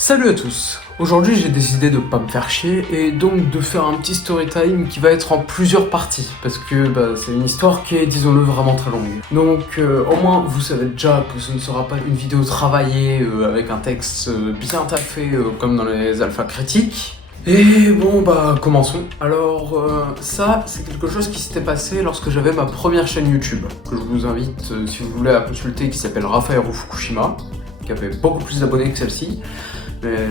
Salut à tous. Aujourd'hui j'ai décidé de pas me faire chier et donc de faire un petit story time qui va être en plusieurs parties parce que c'est une histoire qui est, disons-le, vraiment très longue. Donc au moins vous savez déjà que ce ne sera pas une vidéo travaillée avec un texte bien taffé comme dans les alphas critiques. Et bon commençons. Alors ça c'est quelque chose qui s'était passé lorsque j'avais ma première chaîne YouTube que je vous invite si vous voulez à consulter, qui s'appelle Raphaël Fukushima, qui avait beaucoup plus d'abonnés que celle-ci. Mais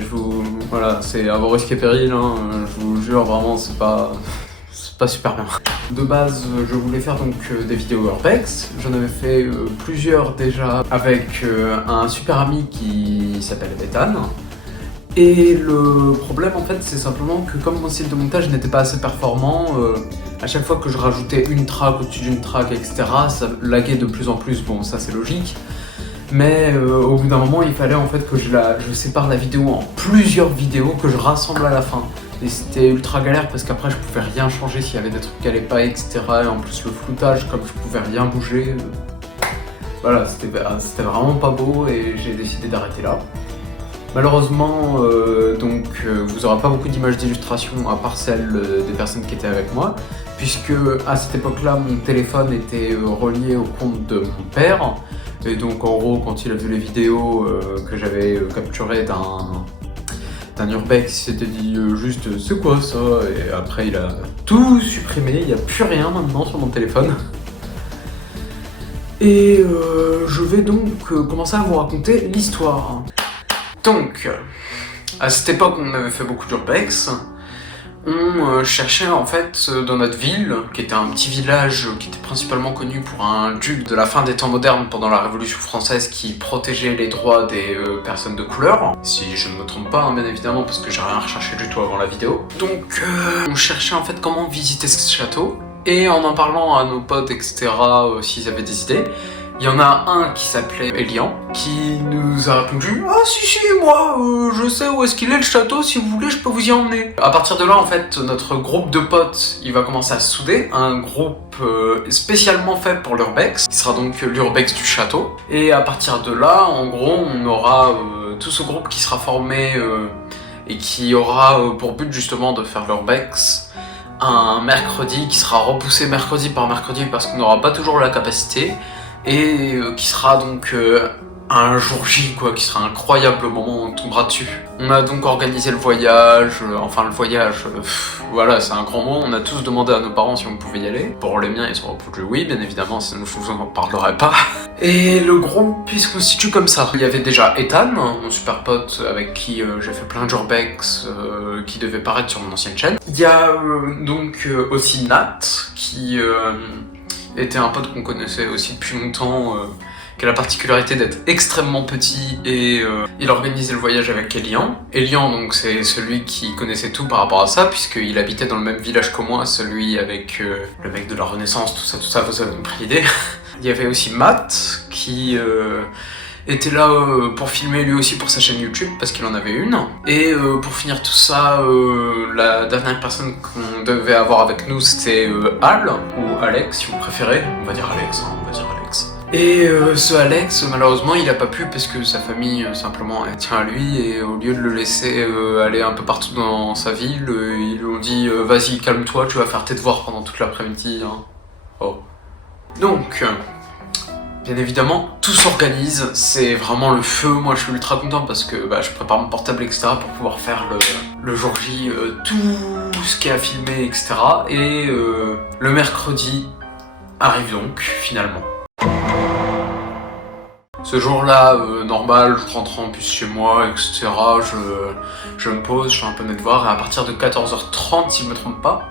voilà, c'est à vos risques et périls, hein, je vous jure, vraiment, c'est pas super bien. De base, je voulais faire donc des vidéos urbex. J'en avais fait plusieurs déjà avec un super ami qui s'appelle Ethan. Et le problème, en fait, c'est simplement que comme mon style de montage n'était pas assez performant, à chaque fois que je rajoutais une track au-dessus d'une track, etc., ça laguait de plus en plus. Bon, ça c'est logique. Mais au bout d'un moment, il fallait en fait que je sépare la vidéo en plusieurs vidéos que je rassemble à la fin. Et c'était ultra galère parce qu'après je pouvais rien changer s'il y avait des trucs qui allaient pas, etc. Et en plus le floutage, comme je pouvais rien bouger, voilà, c'était vraiment pas beau et j'ai décidé d'arrêter là. Malheureusement, vous aurez pas beaucoup d'images d'illustration à part celles des personnes qui étaient avec moi, puisque à cette époque-là, mon téléphone était relié au compte de mon père. Et donc en gros, quand il a vu les vidéos que j'avais capturées d'un urbex, il s'était dit juste c'est quoi ça? Et après il a tout supprimé, il n'y a plus rien maintenant sur mon téléphone. Et je vais donc commencer à vous raconter l'histoire. Donc, à cette époque on avait fait beaucoup d'urbex. On cherchait en fait dans notre ville, qui était un petit village qui était principalement connu pour un duc de la fin des temps modernes pendant la Révolution française qui protégeait les droits des personnes de couleur. Si je ne me trompe pas, hein, bien évidemment, parce que j'ai rien recherché du tout avant la vidéo. Donc on cherchait en fait comment visiter ce château, et en parlant à nos potes, etc., s'ils avaient des idées, il y en a un qui s'appelait Elian, qui nous a répondu « Ah si, moi, je sais où est-ce qu'il est le château, si vous voulez, je peux vous y emmener. » À partir de là, en fait, notre groupe de potes, il va commencer à se souder, un groupe spécialement fait pour l'urbex, qui sera donc l'urbex du château. Et à partir de là, en gros, on aura tout ce groupe qui sera formé et qui aura pour but justement de faire l'urbex un mercredi, qui sera repoussé mercredi par mercredi parce qu'on n'aura pas toujours la capacité. Et qui sera donc un jour J, quoi, qui sera un incroyable moment où on tombera dessus. On a donc organisé le voyage, voilà, c'est un grand mot. On a tous demandé à nos parents si on pouvait y aller. Pour les miens, ils ont répondu oui, bien évidemment, sinon je vous en parlerai pas. Et le groupe, il se constitue comme ça. Il y avait déjà Ethan, mon super pote avec qui j'ai fait plein de d'urbex qui devait paraître sur mon ancienne chaîne. Il y a donc aussi Nat, qui était un pote qu'on connaissait aussi depuis longtemps, qui a la particularité d'être extrêmement petit, et il organisait le voyage avec Elian. Elian, donc, c'est celui qui connaissait tout par rapport à ça, puisqu'il habitait dans le même village que moi, celui avec le mec de la Renaissance, tout ça, vous avez compris l'idée. Il y avait aussi Matt, qui était là pour filmer lui aussi pour sa chaîne YouTube, parce qu'il en avait une. Et pour finir tout ça, la dernière personne qu'on devait avoir avec nous, c'était Al, ou Alex si vous préférez. On va dire Alex, hein, on va dire Alex. Et ce Alex, malheureusement, il a pas pu parce que sa famille, simplement, elle tient à lui, et au lieu de le laisser aller un peu partout dans sa ville, ils lui ont dit vas-y, calme-toi, tu vas faire tes devoirs pendant toute l'après-midi, hein. Oh. Donc, bien évidemment, tout s'organise, c'est vraiment le feu. Moi je suis ultra content parce que je prépare mon portable, etc. pour pouvoir faire le jour J, tout ce qui est à filmer, etc. Et le mercredi arrive donc, finalement. Ce jour-là, normal, je rentre en bus chez moi, etc. Je me pose, je fais un peu mes devoirs, et à partir de 14h30, si je me trompe pas,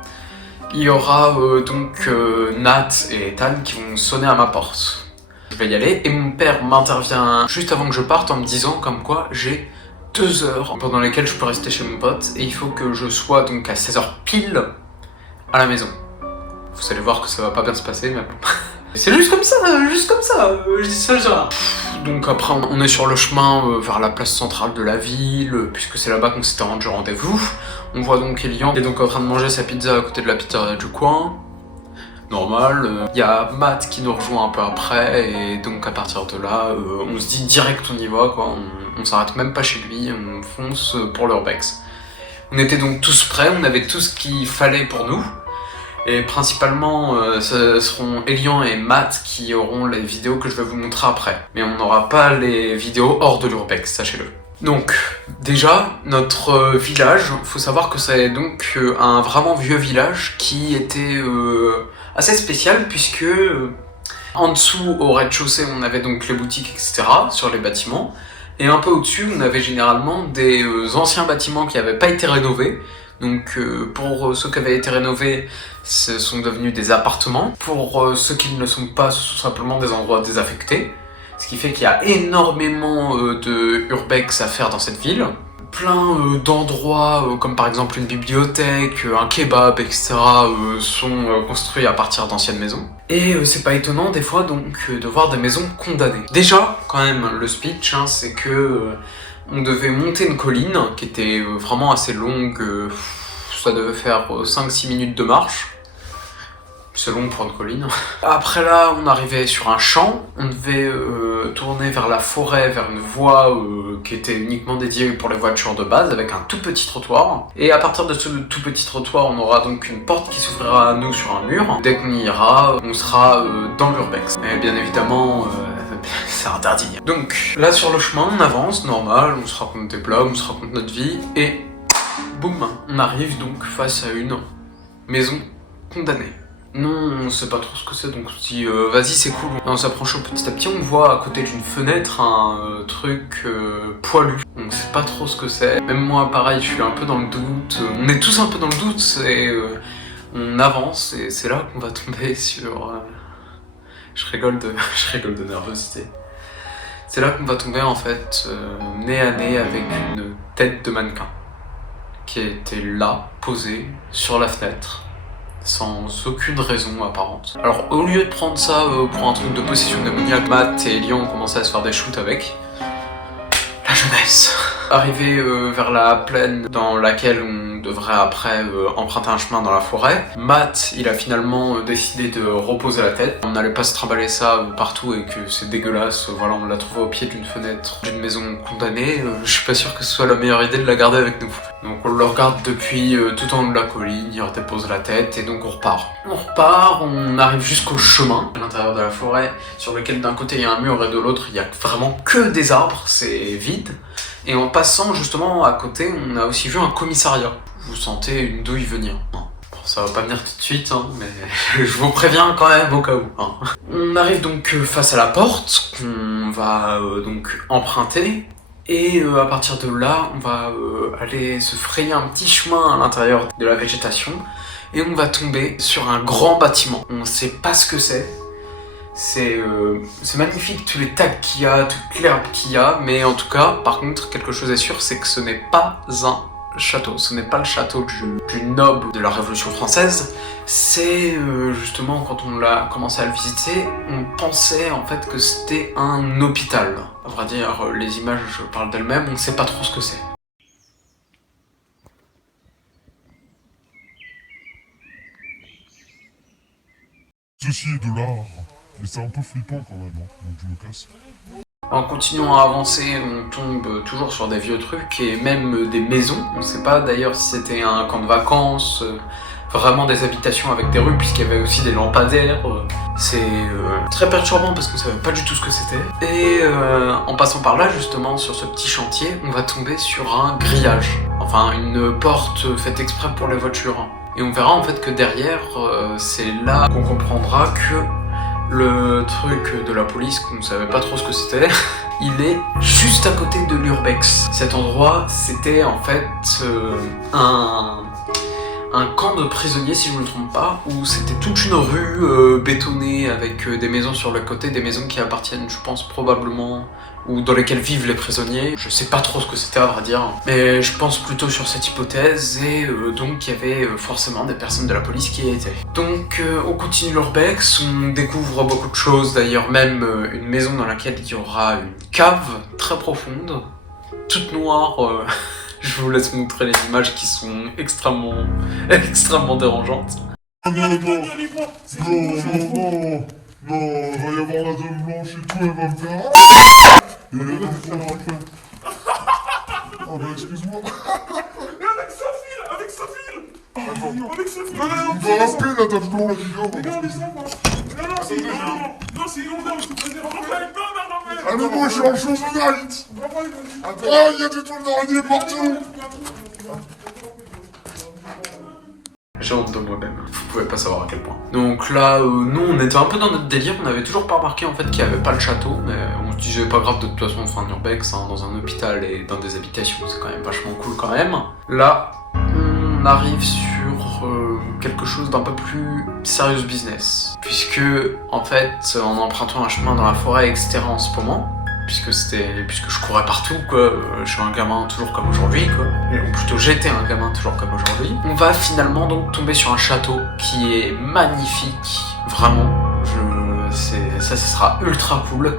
il y aura donc Nat et Ethan qui vont sonner à ma porte. Je vais y aller, et mon père m'intervient juste avant que je parte en me disant comme quoi j'ai 2 heures pendant lesquelles je peux rester chez mon pote, et il faut que je sois donc à 16h pile à la maison. Vous allez voir que ça va pas bien se passer, mais bon. C'est juste comme ça, je dis ça genre. Donc après on est sur le chemin vers la place centrale de la ville, puisque c'est là-bas qu'on s'était rendu rendez-vous. On voit donc Elian, il est donc en train de manger sa pizza à côté de la pizzeria du coin. Normal. Il y a Matt qui nous rejoint un peu après, et donc à partir de là, on se dit direct on y va, quoi. on s'arrête même pas chez lui, on fonce pour l'urbex. On était donc tous prêts, on avait tout ce qu'il fallait pour nous. Et principalement, ce seront Elian et Matt qui auront les vidéos que je vais vous montrer après. Mais on n'aura pas les vidéos hors de l'urbex, sachez-le. Donc, déjà, notre village, faut savoir que c'est donc un vraiment vieux village qui était assez spécial puisque en dessous, au rez-de-chaussée, on avait donc les boutiques, etc. sur les bâtiments. Et un peu au-dessus, on avait généralement des anciens bâtiments qui n'avaient pas été rénovés. Donc pour ceux qui avaient été rénovés, ce sont devenus des appartements. Pour ceux qui ne le sont pas, ce sont simplement des endroits désaffectés. Ce qui fait qu'il y a énormément de urbex à faire dans cette ville. Plein d'endroits, comme par exemple une bibliothèque, un kebab, etc. sont construits à partir d'anciennes maisons. Et c'est pas étonnant des fois donc de voir des maisons condamnées. Déjà, quand même, le speech, hein, c'est que on devait monter une colline qui était vraiment assez longue, ça devait faire 5-6 minutes de marche. C'est long pour une colline. Après là, on arrivait sur un champ, on devait tourner vers la forêt, vers une voie qui était uniquement dédiée pour les voitures de base, avec un tout petit trottoir. Et à partir de ce tout petit trottoir, on aura donc une porte qui s'ouvrira à nous sur un mur. Dès qu'on y ira, on sera dans l'urbex. Et bien évidemment, c'est interdit. Donc là sur le chemin, on avance, normal, on se raconte des blagues, on se raconte notre vie, et boum, on arrive donc face à une maison condamnée. Non, on sait pas trop ce que c'est, donc on se dit vas-y c'est cool. Et on s'approche petit à petit, on voit à côté d'une fenêtre un truc poilu. On sait pas trop ce que c'est. Même moi pareil, je suis un peu dans le doute. On est tous un peu dans le doute et on avance et c'est là qu'on va tomber sur... Je rigole de nervosité. C'est là qu'on va tomber en fait nez à nez avec une tête de mannequin qui était là, posée sur la fenêtre, sans aucune raison apparente. Alors au lieu de prendre ça pour un truc de possession démoniaque, Matt et Elian ont commencé à se faire des shoots avec. La jeunesse. Arrivé vers la plaine dans laquelle on devrait après emprunter un chemin dans la forêt, Matt il a finalement décidé de reposer la tête. On n'allait pas se trimballer ça partout et que c'est dégueulasse. Voilà, on l'a trouvé au pied d'une fenêtre d'une maison condamnée. Je suis pas sûr que ce soit la meilleure idée de la garder avec nous. Donc on le regarde depuis tout en haut de la colline, il redépose la tête et donc on repart. On arrive jusqu'au chemin à l'intérieur de la forêt sur lequel d'un côté il y a un mur et de l'autre il y a vraiment que des arbres, c'est vide. Et en passant justement à côté, on a aussi vu un commissariat. Vous sentez une douille venir. Bon, ça va pas venir tout de suite, hein, mais je vous préviens quand même au cas où. Hein. On arrive donc face à la porte, qu'on va donc emprunter. Et à partir de là, on va aller se frayer un petit chemin à l'intérieur de la végétation. Et on va tomber sur un grand bâtiment. On sait pas ce que c'est. C'est magnifique tous les tags qu'il y a, toute l'herbe qu'il y a, mais en tout cas, par contre, quelque chose est sûr, c'est que ce n'est pas un château. Ce n'est pas le château du noble de la Révolution française. C'est justement, quand on a commencé à le visiter, on pensait en fait que c'était un hôpital. À vrai dire, les images parlent d'elles-mêmes, on ne sait pas trop ce que c'est. Ceci est de l'art, mais c'est un peu flippant quand même, hein, donc je me casse. En continuant à avancer, on tombe toujours sur des vieux trucs et même des maisons. On ne sait pas d'ailleurs si c'était un camp de vacances, vraiment des habitations avec des rues, puisqu'il y avait aussi des lampadaires. C'est très perturbant parce qu'on ne savait pas du tout ce que c'était. Et en passant par là, justement, sur ce petit chantier, on va tomber sur un grillage. Enfin, une porte faite exprès pour les voitures. Et on verra en fait que derrière, c'est là qu'on comprendra que le truc de la police, qu'on ne savait pas trop ce que c'était, il est juste à côté de l'urbex. Cet endroit, c'était en fait un camp de prisonniers, si je ne me trompe pas, où c'était toute une rue bétonnée avec des maisons sur le côté, des maisons qui appartiennent, je pense, probablement, ou dans lesquelles vivent les prisonniers. Je sais pas trop ce que c'était à vrai dire, mais je pense plutôt sur cette hypothèse, et donc il y avait forcément des personnes de la police qui y étaient. Donc on continue l'urbex, on découvre beaucoup de choses, d'ailleurs même une maison dans laquelle il y aura une cave très profonde, toute noire. Je vous laisse montrer les images qui sont extrêmement dérangeantes. Non, il va y avoir la dame blanche et tout, elle va me faire... bah excuse-moi. Avec sa fille, avec sa fille. Attends. Avec sa fille. On va rappeler la table blanc, la vidéo. Regardez ça, moi. Non, c'est inondé. Non, c'est inondé, on se faisait rappeler. Non. Allez, moi, je suis en chose de night. Attends, il y a des toiles d'araignée partout. J'ai honte de moi-même, vous pouvez pas savoir à quel point. Donc là, nous on était un peu dans notre délire, on avait toujours pas remarqué en fait qu'il y avait pas le château, mais on se disait pas grave de toute façon, enfin Urbex, hein, dans un hôpital et dans des habitations, c'est quand même vachement cool quand même. Là, on arrive sur quelque chose d'un peu plus serious business, puisque en fait, en empruntant un chemin dans la forêt, etc. en ce moment, puisque je courais partout quoi, je suis un gamin toujours comme aujourd'hui quoi, ou plutôt j'étais un gamin toujours comme aujourd'hui. On va finalement donc tomber sur un château qui est magnifique, vraiment, ça sera ultra cool.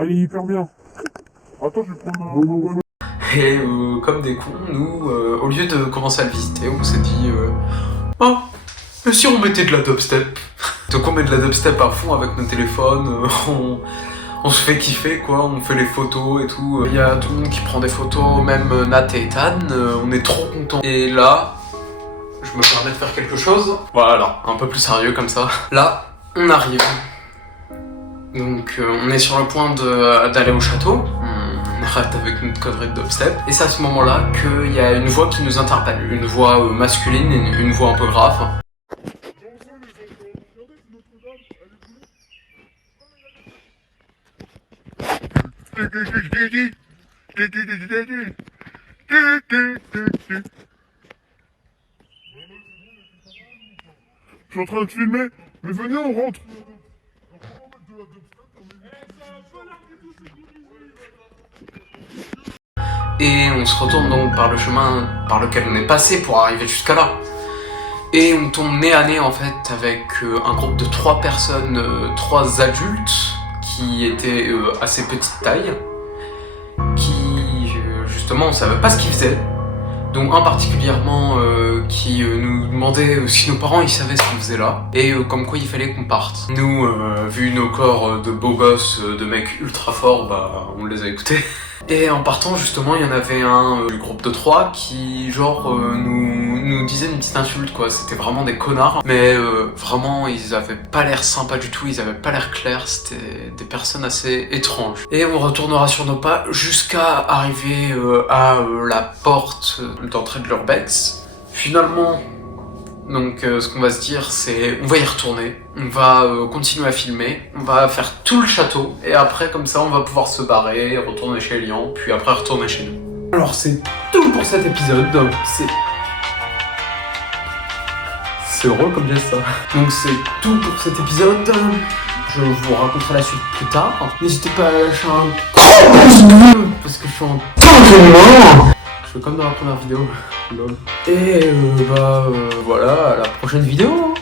Elle est hyper bien. Attends, je vais prendre un... Et comme des cons, nous, au lieu de commencer à le visiter, on s'est dit oh, mais si on mettait de la dubstep. Donc on met de la dubstep à fond avec nos téléphones, on se fait kiffer quoi, on fait les photos et tout. Il y a tout le monde qui prend des photos, même Nat et Ethan, on est trop contents. Et là, je me permets de faire quelque chose. Voilà, un peu plus sérieux comme ça. Là, on arrive. Donc on est sur le point d'aller au château. On arrête avec notre connerie de dubstep. Et c'est à ce moment-là qu'il y a une voix qui nous interpelle. Une voix masculine et une voix un peu grave. Je suis en train de filmer, mais venez, on rentre. Et on se retourne donc par le chemin par lequel on est passé pour arriver jusqu'à là. Et on tombe nez à nez en fait avec un groupe de 3 personnes, 3 adultes qui étaient assez petite taille, qui justement on savait pas ce qu'ils faisaient, dont un particulièrement qui nous demandait si nos parents ils savaient ce qu'on faisait là, et comme quoi il fallait qu'on parte. Nous, vu nos corps de beaux gosses, de mecs ultra forts, bah on les a écoutés. Et en partant justement il y en avait un du groupe de 3 qui genre nous disait une petite insulte quoi, c'était vraiment des connards, mais vraiment ils avaient pas l'air sympas du tout, ils avaient pas l'air clairs, c'était des personnes assez étranges. Et on retournera sur nos pas jusqu'à arriver à la porte d'entrée de l'Urbex. Finalement, donc ce qu'on va se dire c'est on va y retourner, on va continuer à filmer, on va faire tout le château et après comme ça on va pouvoir se barrer, retourner chez Elian, puis après retourner chez nous. Alors c'est tout pour cet épisode, c'est drôle comme geste ça. Donc c'est tout pour cet épisode, je vous raconterai la suite plus tard. N'hésitez pas à lâcher un gros pouce bleu parce que je suis en temps. Je fais comme dans la première vidéo, lol. Et voilà, à la prochaine vidéo.